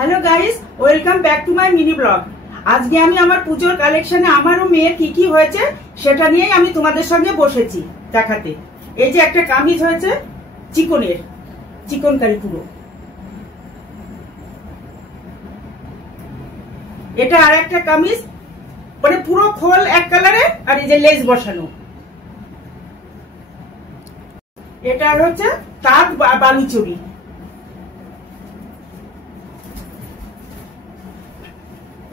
Hello guys, welcome back to my mini blog. আজকে আমি আমার পুজোর কালেকশনে আমারও মেয়ের কি কি হয়েছে সেটা নিয়েই আমি তোমাদের সঙ্গে বসেছি দেখাতে। এই যে একটা কামিজ হয়েছে চিকনের, চিকনকারি পুরো। এটা আর একটা কামিজ মানে পুরো খোল এক কালারে, আর এই যে লেস বসানো। এটা হচ্ছে তাঁত বালুচুরি।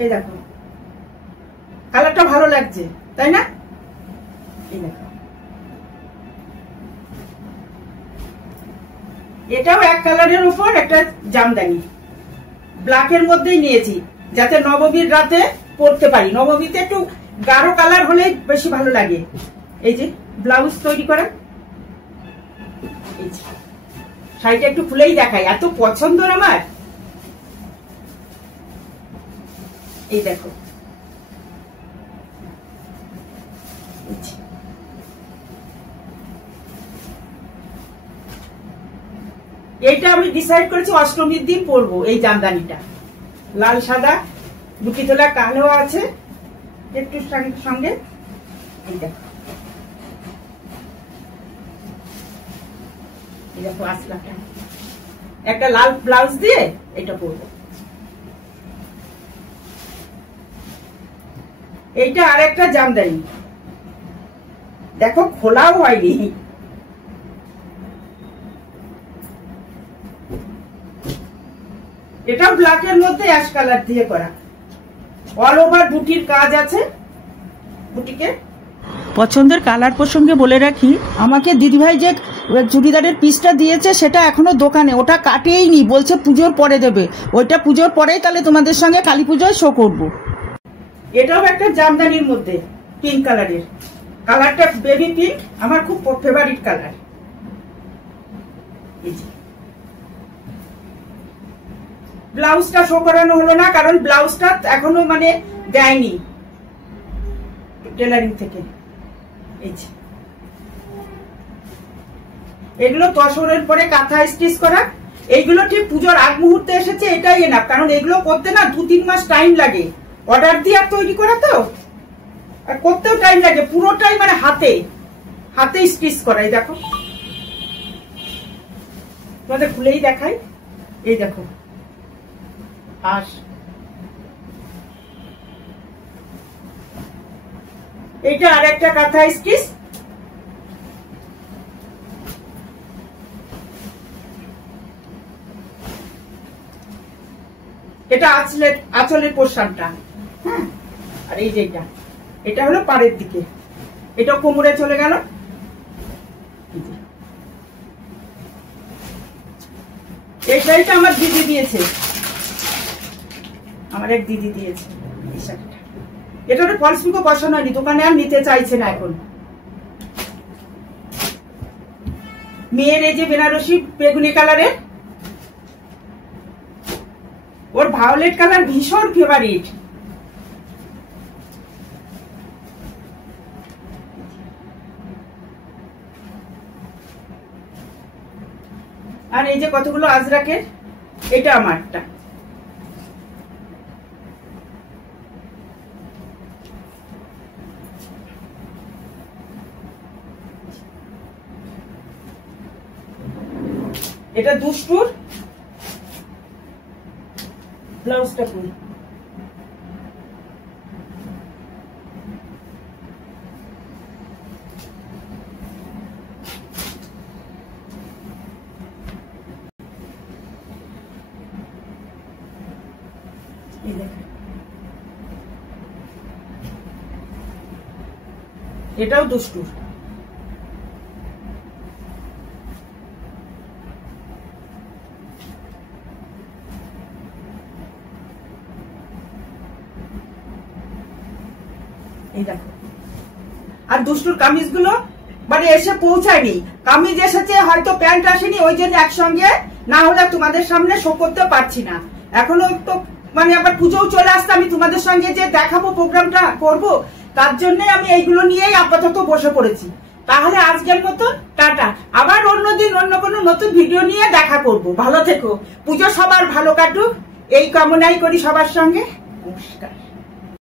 এই দেখো কালারটা ভালো লাগছে, তাই না? এই দেখো এটাও এক কালারের উপর একটা জামদানি, ব্ল্যাকের মধ্যেই নিয়েছি যাতে নবমীর রাতে পরতে পারি। নবমীতে একটু গাঢ় কালার হলে বেশি ভালো লাগে। এই যে ব্লাউজ তৈরি করা, এই যে শাড়িটা একটু খুলেই দেখাই, এত পছন্দ আমার। এই দেখো এইটা আমি ডিসাইড করেছি অষ্টমীর দিন পরবো। এই জামদানিটা লাল সাদা দুটি তোলা কালো আছে একটু সঙ্গে। এই দেখো, এই দেখো আসলাটা একটা লাল ব্লাউজ দিয়ে এটা পরবো। এইটা আর একটা জামদানি, দেখো খোলাও হয়নি। এটা ব্ল্যাকের মধ্যে অ্যাশ কালার দিয়ে করা, অল ওভার বুটির কাজ আছে। বুটিকে পছন্দের কালার প্রসঙ্গে বলে রাখি, আমাকে দিদিভাই যে চুড়িদারের পিসটা দিয়েছে সেটা এখনো দোকানে, ওটা কাটেইনি, বলছে পুজোর পরে দেবে। ওইটা পুজোর পরেই তাহলে তোমাদের সঙ্গে কালী পুজোয় শো করবো। এটাও একটা জামদানির মধ্যে পিঙ্ক কালারের, কালারটা বেবি পিঙ্ক, আমার খুব ফেভারিট কালার। ব্লাউজটা শো করানো হলো না কারণ ব্লাউজটা এখনো মানে দেয়নি টেলারিং থেকে। এই যে এগুলো তসরের পরে কাঁথা স্টিচ করা, এইগুলো ঠিক পুজোর আগ মুহূর্তে এসেছে, এটাই এনাফ। কারণ এগুলো করতে না 2-3 মাস টাইম লাগে, অর্ডার দিয়ে আর তৈরি করা তো, আর করতেও টাইম লাগে। পুরোটাই মানে হাতে হাতে স্টিচ করা। এই দেখো তোমাদের খুলেই দেখাই। এই দেখো আস, এইটা আর একটা কাঁথা স্টিচ। এটা আঁচলের পোর্শনটা, হ্যাঁ। আর এই যে এটা হলো পাড়ের দিকে, এটা কোমরে চলে গেল। এই শাড়িটা আমার দিদি দিয়েছে, আমার এক দিদি দিয়েছে এই শাড়িটা। এটা একটা ফলস পিকো বসানো হয়নি, দোকানে আর নিতে চাইছে না এখন। মেয়ের এই যে বেনারসি বেগুনি কালারের, ওর ভায়োলেট কালার ভীষণ ফেভারিট। আর এই যে কতগুলো আজরাকের, এটা আমারটা। এটা দুষ্টুর ব্লাউজটা করি। এটাও দুষ্টুর। এই দেখো, আর দুষ্টুর কামিজ গুলো মানে এসে পৌঁছায়নি, কামিজ এসেছে হয়তো প্যান্ট আসেনি, ওই জন্য একসঙ্গে না হলে তোমাদের সামনে শো করতে পারছি না। এখনো তো মানে আবার পুজোও চলে আসতে, আমি তোমাদের সঙ্গে যে দেখাবো প্রোগ্রামটা করব, তার জন্য আমি এইগুলো নিয়েই আপাতত বসে পড়েছি। তাহলে আজকের মতো টাটা, আবার অন্যদিন অন্য কোনো নতুন ভিডিও নিয়ে দেখা করব। ভালো থেকো, পুজো সবার ভালো কাটুক। এই কামনাই করি সবার সঙ্গে। নমস্কার।